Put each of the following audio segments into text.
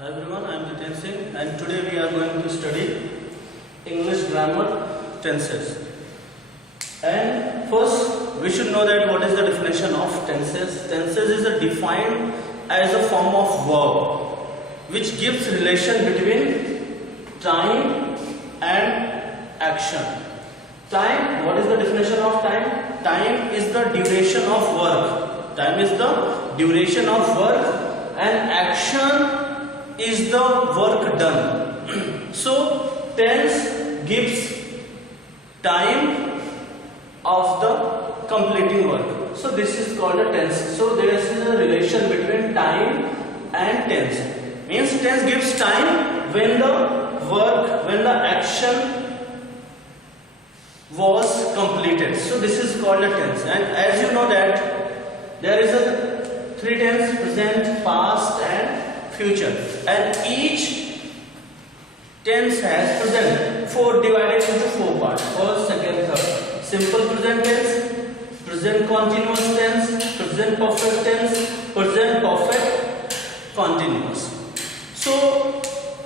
Hi everyone, I am Jiten Singh and today we are going to study English grammar tenses. And first we should know that what is the definition of tenses. Tenses is defined as a form of verb which gives relation between time and action. Time, what is the definition of time? Time is the duration of work. Time is the duration of work and action is the work done. So tense gives time of the completing work. So this is called a tense. So there is a relation between time and tense. Means tense gives time when the work, when the action was completed. So this is called a tense. And as you know that there is a three tense: present, past and future, and each tense has present divided into four parts: first, second, third. Simple present tense, present continuous tense, present perfect tense, present perfect continuous. So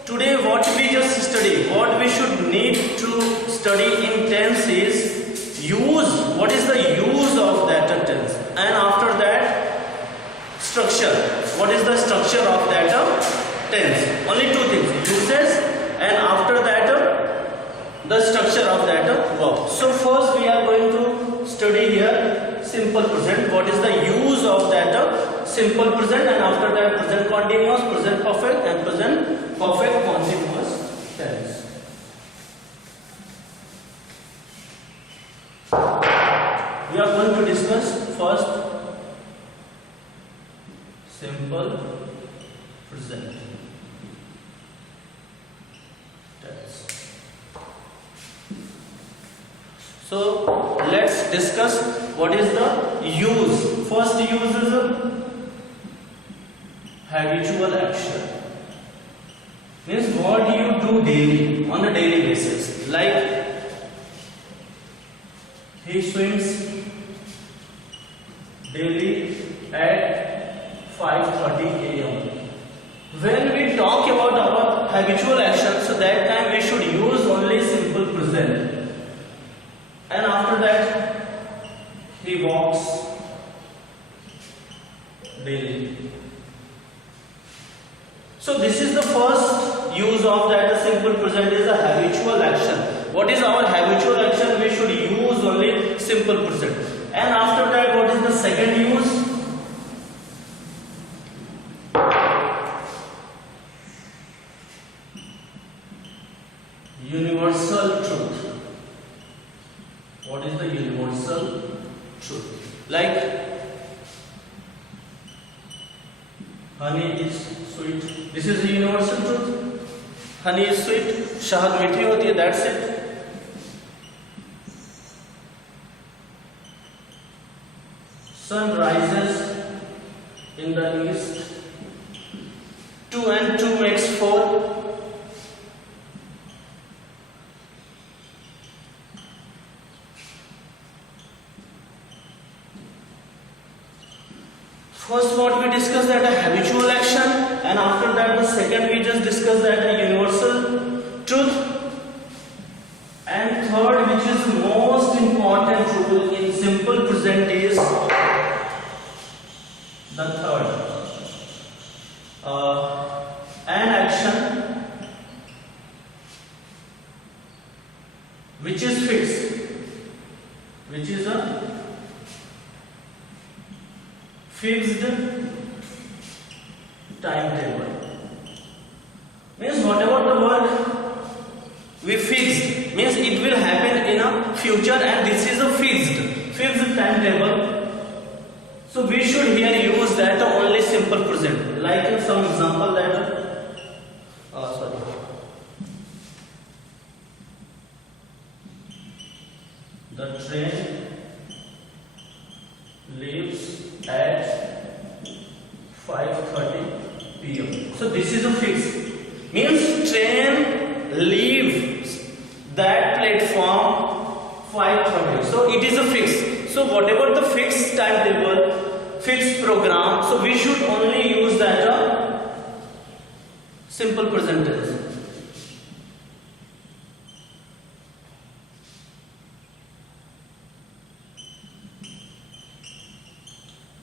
today what we just study, what we should need to study in tense is use. What is the use of that tense? And after that, structure. What is the structure of that tense? Only two things: uses, and after that the structure of that verb. So first we are going to study here simple present. What is the use of that simple present? And after that present continuous, present perfect and present perfect continuous tense. We are going to discuss first simple present tense. So let's discuss what is the use. First use is a habitual action. Means what you do daily, on a daily basis. Like he swims daily at 5:30 a.m. When we talk about our habitual action, so that time we should use only simple present. And after that, he walks daily. So this is the first use of that simple present, is a habitual action. What is our habitual action? We should use only simple present. And after that, what is the second use? Universal truth. What is the universal truth? Like honey is sweet. This is the universal truth. Honey is sweet. शहद मीठी होती है. That's it. Sun rises in the east. 2 and 2 makes 4. First what we discussed that a habitual action, and after that the second we just discussed that a universal truth, and third, which is most important rule in simple present, is the third an action which is fixed, which is a fixed timetable. Means whatever the work we fixed, means it will happen in a future, and this is a fixed timetable. So we should here use that only simple present. Like in some example that the train leaves at 5:30 p.m. So this is a fix. Means train leaves that platform 5:30. So it is a fix. So whatever the fixed timetable, fixed program, so we should only use that simple present tense.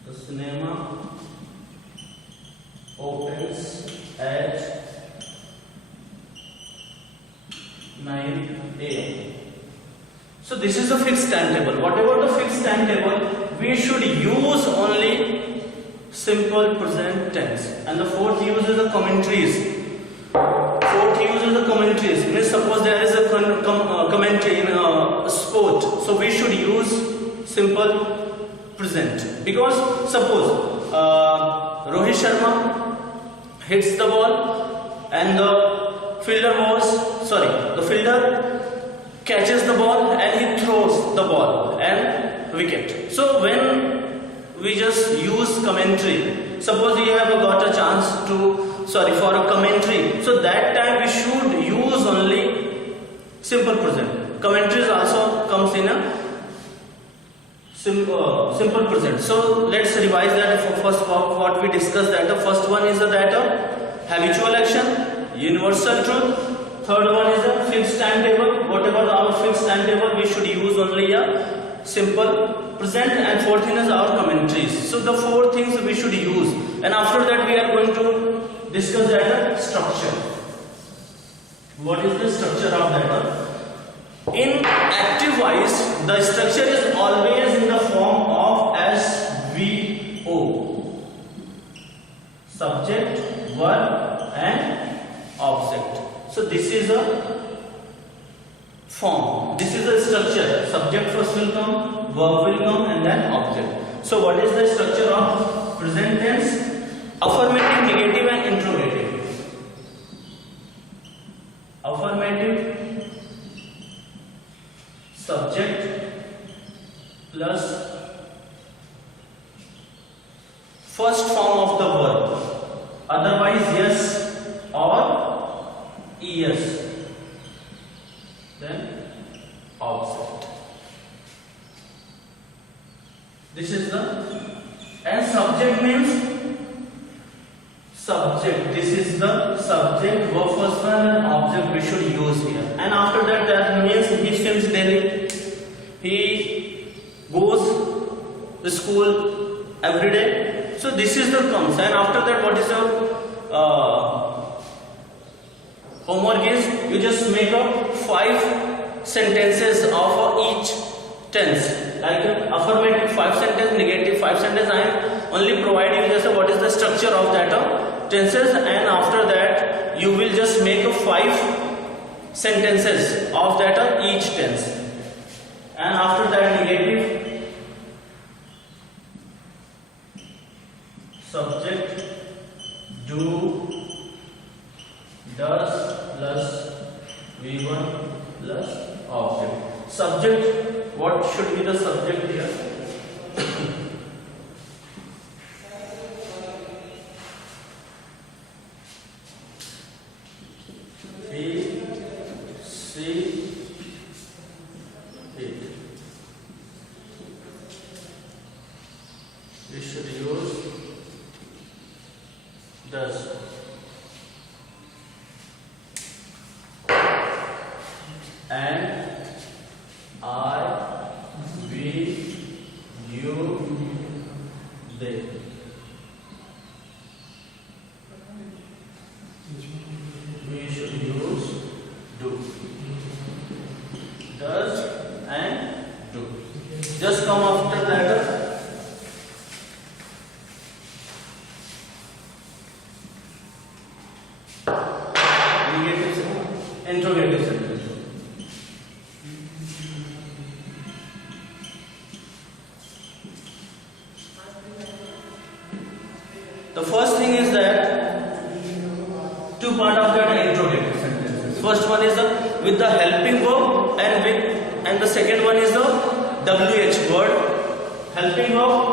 The cinema opens at 9 a.m. So this is a fixed timetable. Whatever the fixed timetable, we should use only simple present tense. And the fourth use is the commentaries. Fourth use is the commentaries. Means suppose there is a commentary in sport, so we should use simple present. Because suppose Rohit Sharma hits the ball and the fielder catches the ball and he throws the ball and wicket. So when we just use commentary, suppose you have got a chance for a commentary, so that time we should use only simple present. Commentaries also comes in a simple present. So let's revise that. First, what we discussed, that the first one is that habitual action, universal truth. Third one is a fixed timetable. Whatever our fixed timetable, we should use only a simple present. And fourth thing is our commentaries. So the four things we should use. And after that we are going to discuss that structure. What is the structure of that? In active voice, the structure is always in the form of SVO. Subject, verb and object. So this is a form. This is a structure. Subject first will come, verb will come, and then object. So what is the structure of present tense? Affirmative, negative and interrogative. Affirmative, subject plus first form of the verb. Otherwise yes or yes, then object. This is the, and subject means subject. This is the subject, verb first one and object we should use here. And after that, that means he swims daily. He goes to school every day. So this is the comes. And after that, what is your homework is, you just make up 5 sentences of each tense. Like affirmative 5 sentences, negative 5 sentences. I am only providing just what is the structure of that tenses, and after that you will just make up 5 sentences of that each tense. And after that, negative, subject, do, does plus V1 plus object. Subject, what should be the subject here? B, C, D. We should use does. And I, we, you, they. We should use do. Does and do. Just come after that. Negative sentence, interrogative sentence. The first thing is that two part of that interrogative sentences. First one is with the helping verb and the second one is the WH word. Helping verb,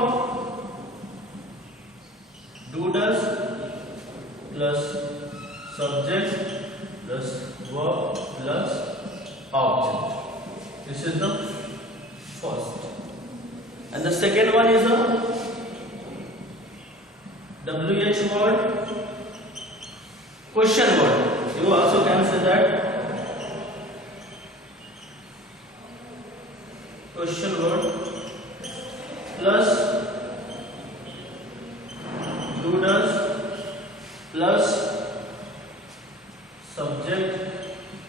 do does plus subject plus verb plus object. This is the first. And the second one is a WH word, question word. You also can say that question word plus do does plus subject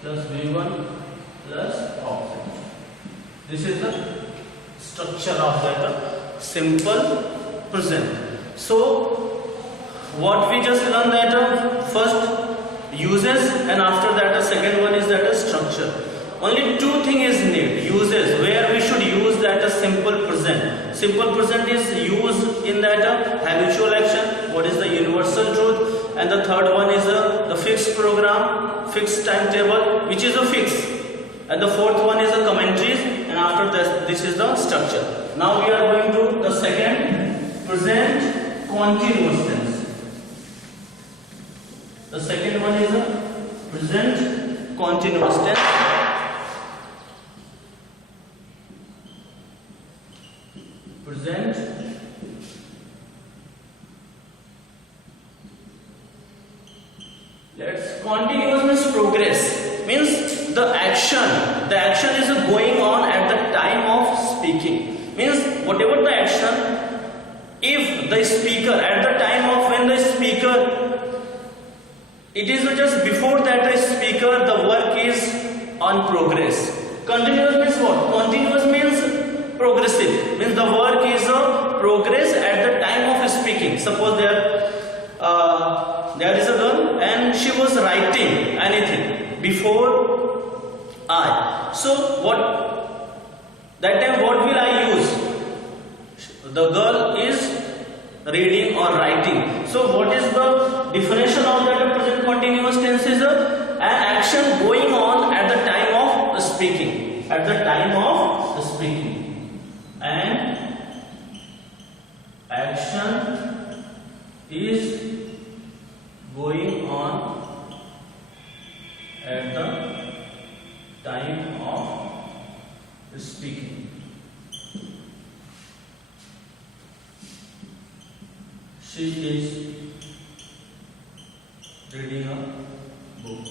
plus V1 plus object. This is the structure of that simple present. So what we just learned that first uses, and after that the second one is that structure. Only two things is needed. Uses, where we should use that simple present. Simple present is used in that habitual action. What is the universal truth? And the third one is the fixed program, fixed timetable, which is a fix. And the fourth one is the commentaries. And after this is the structure. Now we are going to the second, present continuous tense. The second one is the present continuous tense. Present continuous means progress, means the action is going on at the time of speaking, means whatever the action, if the speaker at the time of when the speaker, it is just before that the speaker, the work is on progress. Continuous means what? Continuous means progressive, means the work is a progress at the time of speaking. Suppose there is a girl and she was writing anything before I. So what that time what will I use? The girl is reading or writing. So what is the definition of that present continuous tense? Is an action going on at the time of speaking. At the time of speaking. And action is going on at the time of speaking. She is reading a book.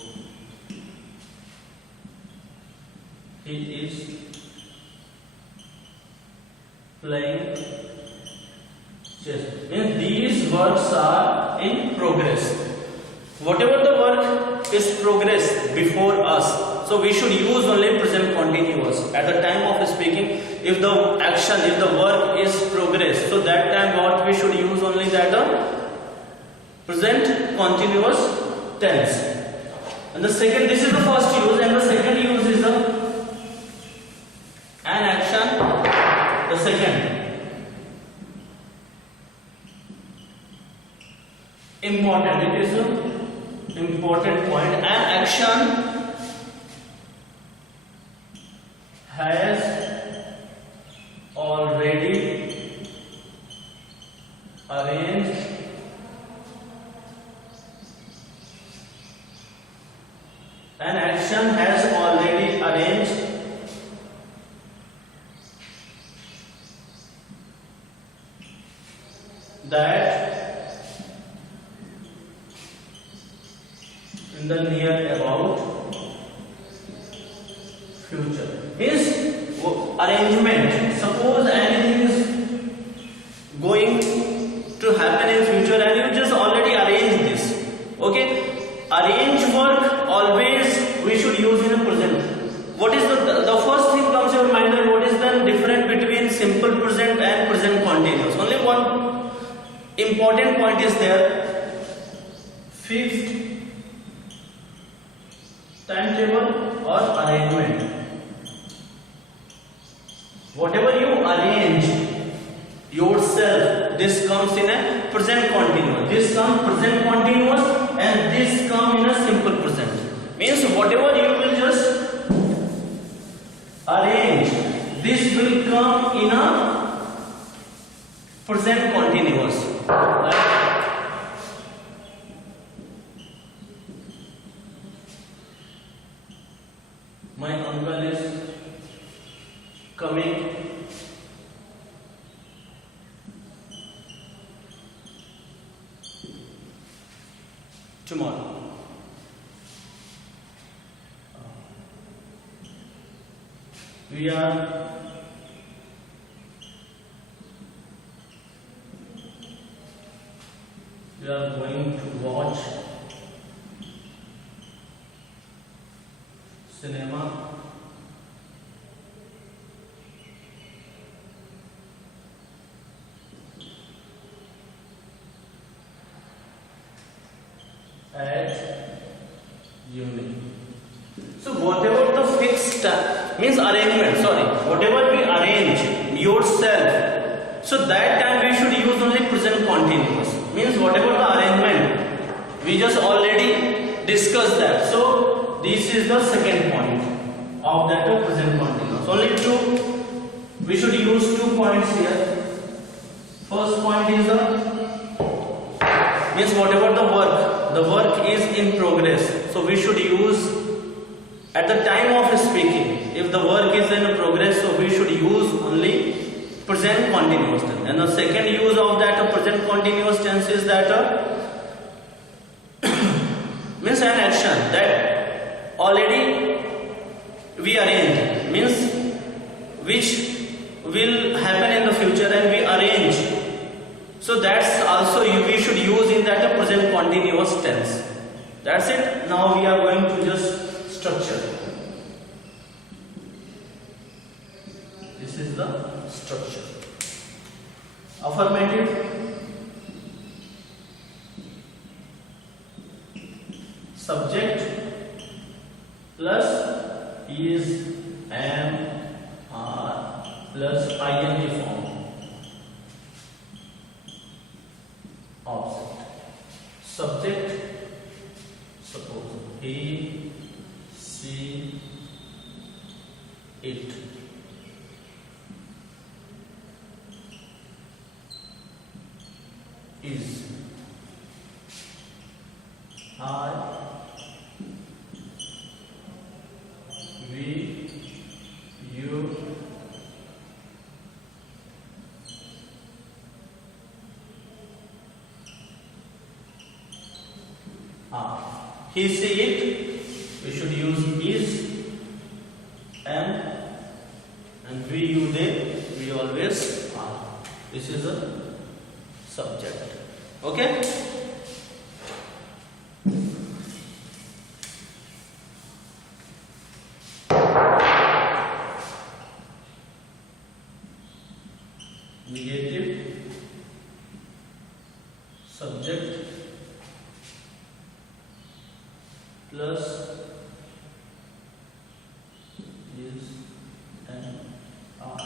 He is playing chess. Means these works are in progress. Whatever the work is progress before us, so we should use only present continuous at the time of speaking. If the action, if the work is progress, so that time what we should use only that present continuous tense. And the second, this is the first use, and the second use is an action. The second important, it is an important point. An action has already arranged an action has already arranged that in the near about future. Means arrangement. Suppose anything is going to happen in future and you just already arrange this. Okay? Arrange work always we should use in the present. What is the first thing comes to your mind that what is the difference between simple present and present continuous? Only one important point is there. Fixed timetable or arrangement. Whatever you arrange yourself, this comes in a present continuous. This comes present continuous and this comes in a simple present. Means whatever you will just arrange, this will come in a present continuous. My uncle is coming tomorrow. we are going to watch cinema at uni. So whatever the fixed means arrangement, sorry, whatever we arrange yourself, so that time we should use only present continuous. Means whatever the arrangement, we just already discussed that. So this is the second point of that present continuous. Only two, we should use 2 points here. First point is means whatever the work is in progress. So we should use at the time of speaking. If the work is in progress, so we should use only present continuous tense. And the second use of that present continuous tense is that means an action that already we arrange, means which will happen in the future and we arrange. So that's also we should use in that present continuous tense. That's it. Now we are going to just structure. This is the structure. Affirmative, subject plus is, am, are plus ing form. Object. Subject, suppose he, she, it. Is, I, we, you, are. He, she, it, we should use is, am, and we, you, they, we always are. This is a subject. Okay? Negative, subject plus is, and are,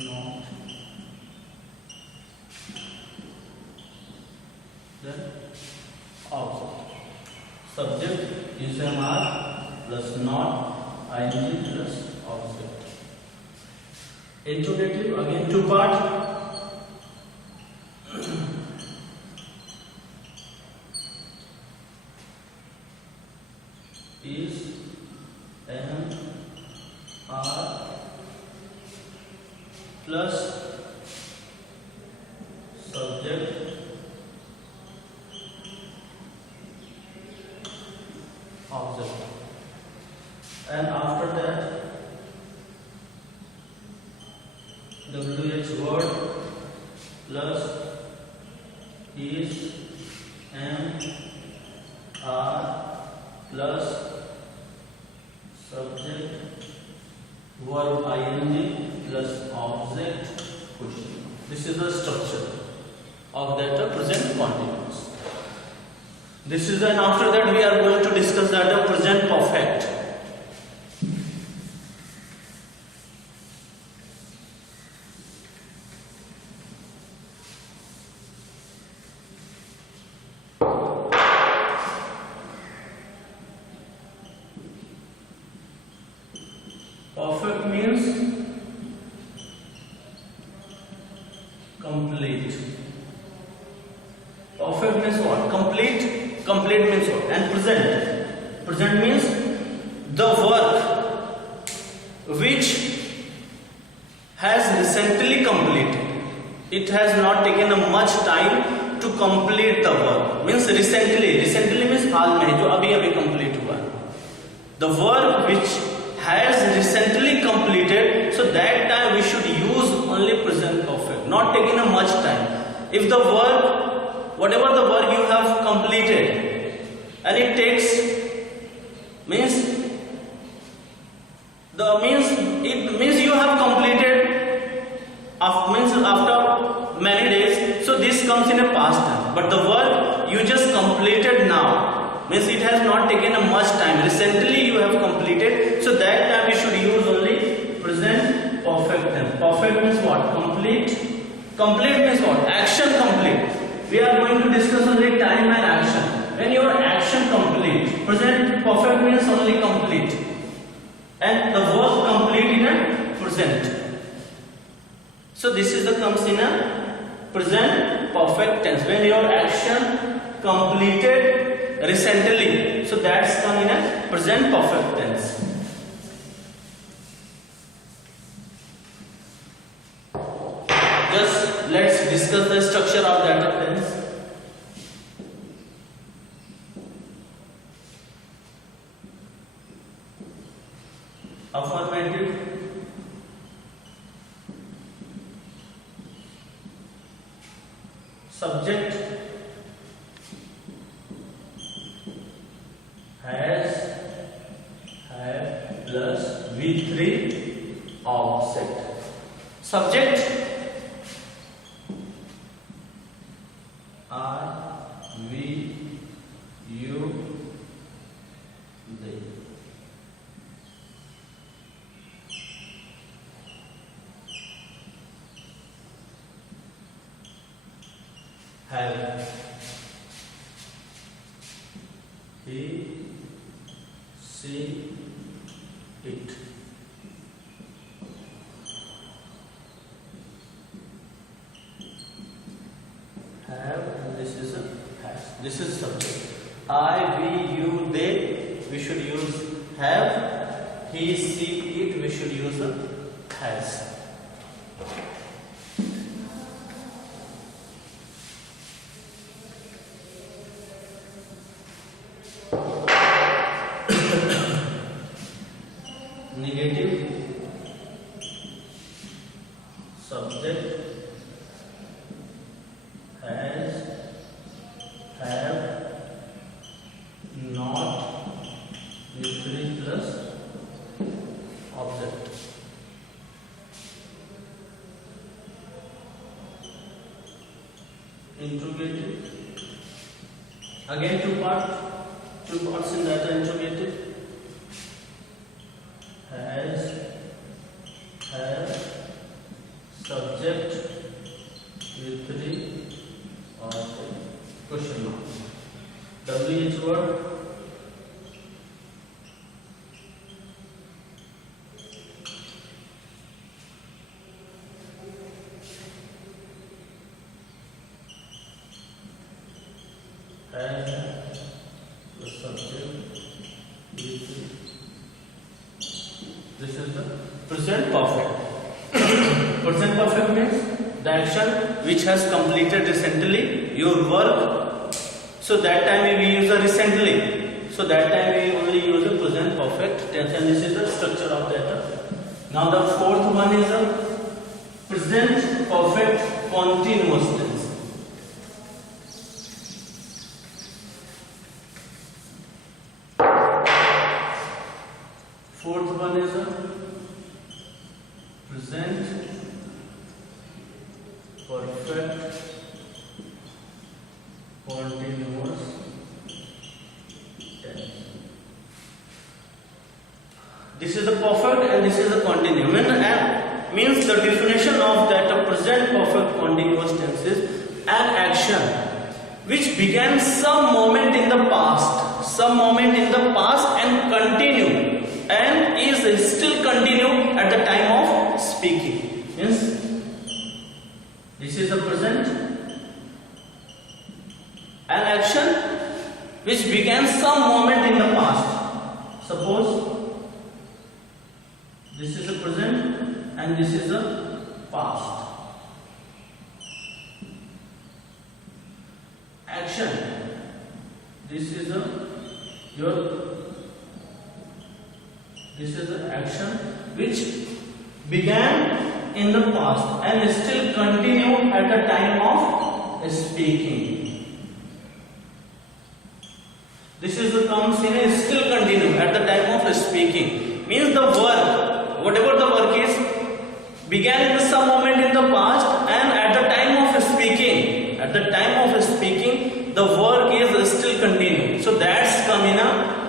not, then object. Subject is, am, are plus not, ing plus object. Interrogative, again 2 part. Is, am, are plus subject object, and after that WH word plus is, am, are plus subject verb ing plus object question. This is the structure of that present continuous. This is, and after that we are going to discuss that present perfect. Perfect means complete. Perfect means what? Complete. Complete means what? And present. Present means the work which has recently completed. It has not taken a much time to complete the work. Means recently. Recently means हाल में जो अभी अभी complete हुआ. the work which has recently completed, so that time we should use only present perfect, not taking a much time. If the work, whatever the work you have completed, and it takes means it means you have completed after many days, so this comes in a past time. But the work you just completed now means it has not taken a much time, recently you have completed, so that time we should use only present perfect tense. Perfect means what? Complete means what? Action complete. We are going to discuss only time and action. When your action complete, present perfect means only complete, and the work complete in a present. So this is the comes in a present perfect tense. When your action completed recently, so that's come in a present perfect tense. Just let's discuss the structure of that tense. Affirmative, subject, has, have plus V3 object. Subject I, we, you, they. Have, he, she, it. Have, and this is a has. This is subject. I, we, you, they. We should use have. He, she, it. We should use a has. Negative, subject, has, have, not, V3 plus object. Interrogative, again two parts in that interrogative. Has, have, subject, V3 object, question mark. WH word, has, the subject, V3. This is the present perfect. Present perfect means the action which has completed recently, your work. So that time we use a recently. So that time we only use a present perfect tense, and this is the structure of that. Now the fourth one is a present perfect continuous tense. Fourth one is a present perfect continuous tense. This is the perfect and this is the continuous. Means the definition of that a present perfect continuous tense is an action which began some moment in the past and continue and is still continue at the time of speaking. Means this is the present, an action which began some moment in the past. Suppose this is the present and this is the past. Action. This is your This is the action which began in the past and still continue at the time of speaking. This is the comes in a still continue at the time of speaking. Means the work, whatever the work is, began in some moment in the past and at the time of speaking. At the time of speaking, the work is still continue. So that's come in a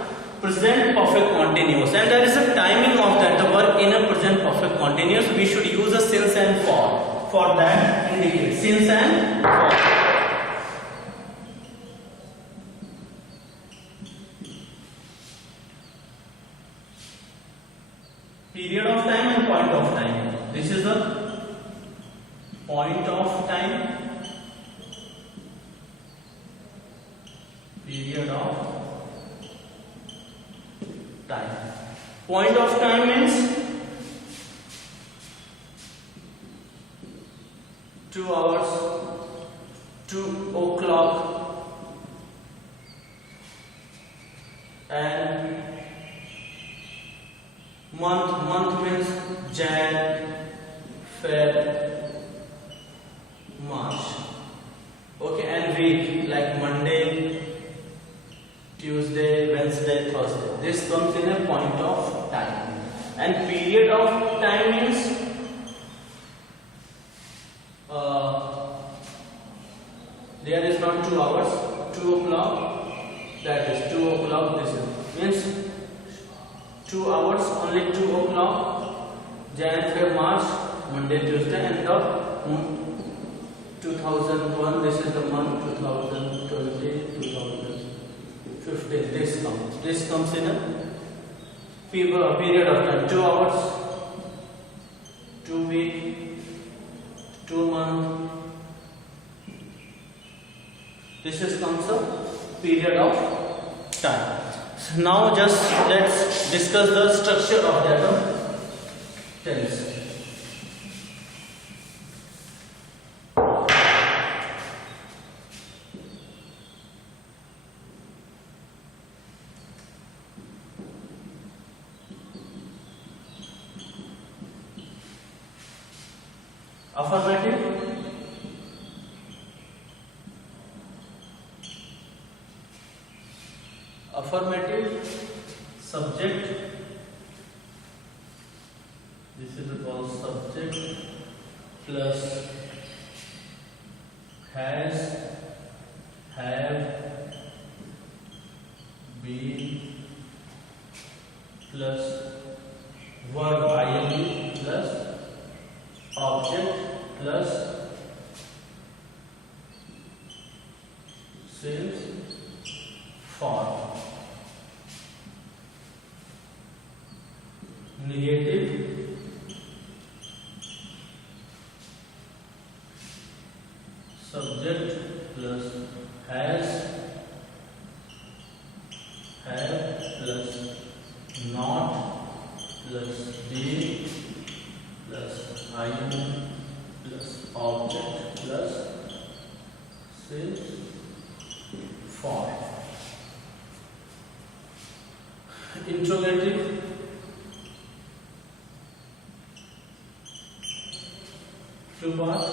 present perfect continuous, and there is a timing of that. The work in a present perfect continuous. We should use a since and for that indicate since and for. Period of time and point of time. This is the point of time. Period of time. Point of time means 2 hours, 2 o'clock, and month means Jan, Feb, March. Okay, and week like Monday, Tuesday, Wednesday, Thursday. This comes in a point of time. And period of time means there is not 2 hours, 2 o'clock, that is 2 o'clock, this is means 2 hours, only 2 o'clock, Jan, Feb, March, Monday, Tuesday, and the 2001, this is the month, 2020, 2015, this comes in a period of time, 2 hours, 2 weeks, 2 months. This is comes a period of time. So now just let's discuss the structure of that tense. Affirmative, subject, this is called subject, plus has, have, been, plus verb ing, plus object, plus since, for. Negative, subject plus has, have plus not plus be plus ing plus object plus since, for. Interrogative, two part,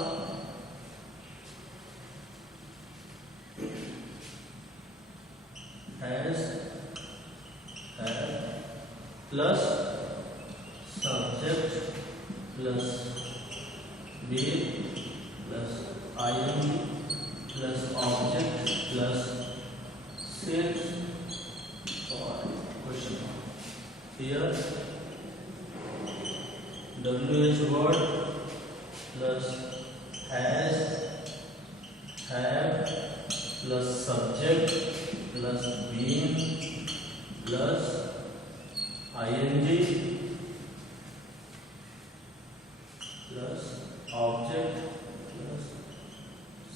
has, have plus subject plus be plus ing plus object plus since, for. Question mark. Here WH word plus has, have plus subject plus been plus ing plus object plus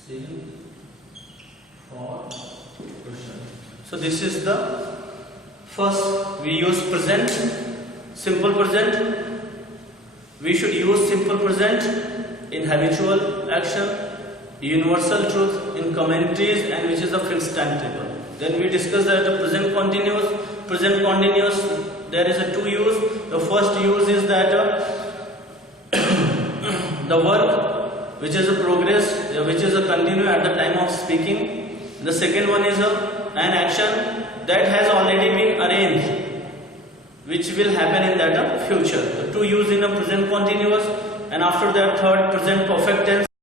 since, for. Question. So this is the first. We use present, simple present. We should use simple present in habitual action, universal truth in commentaries, and which is a fixed timetable. Then we discussed that the present continuous, there is a two use. The first use is that the work which is a progress, which is a continue at the time of speaking. The second one is an action that has already been arranged, which will happen in that future. The two use in a present continuous, and after that third present perfect tense.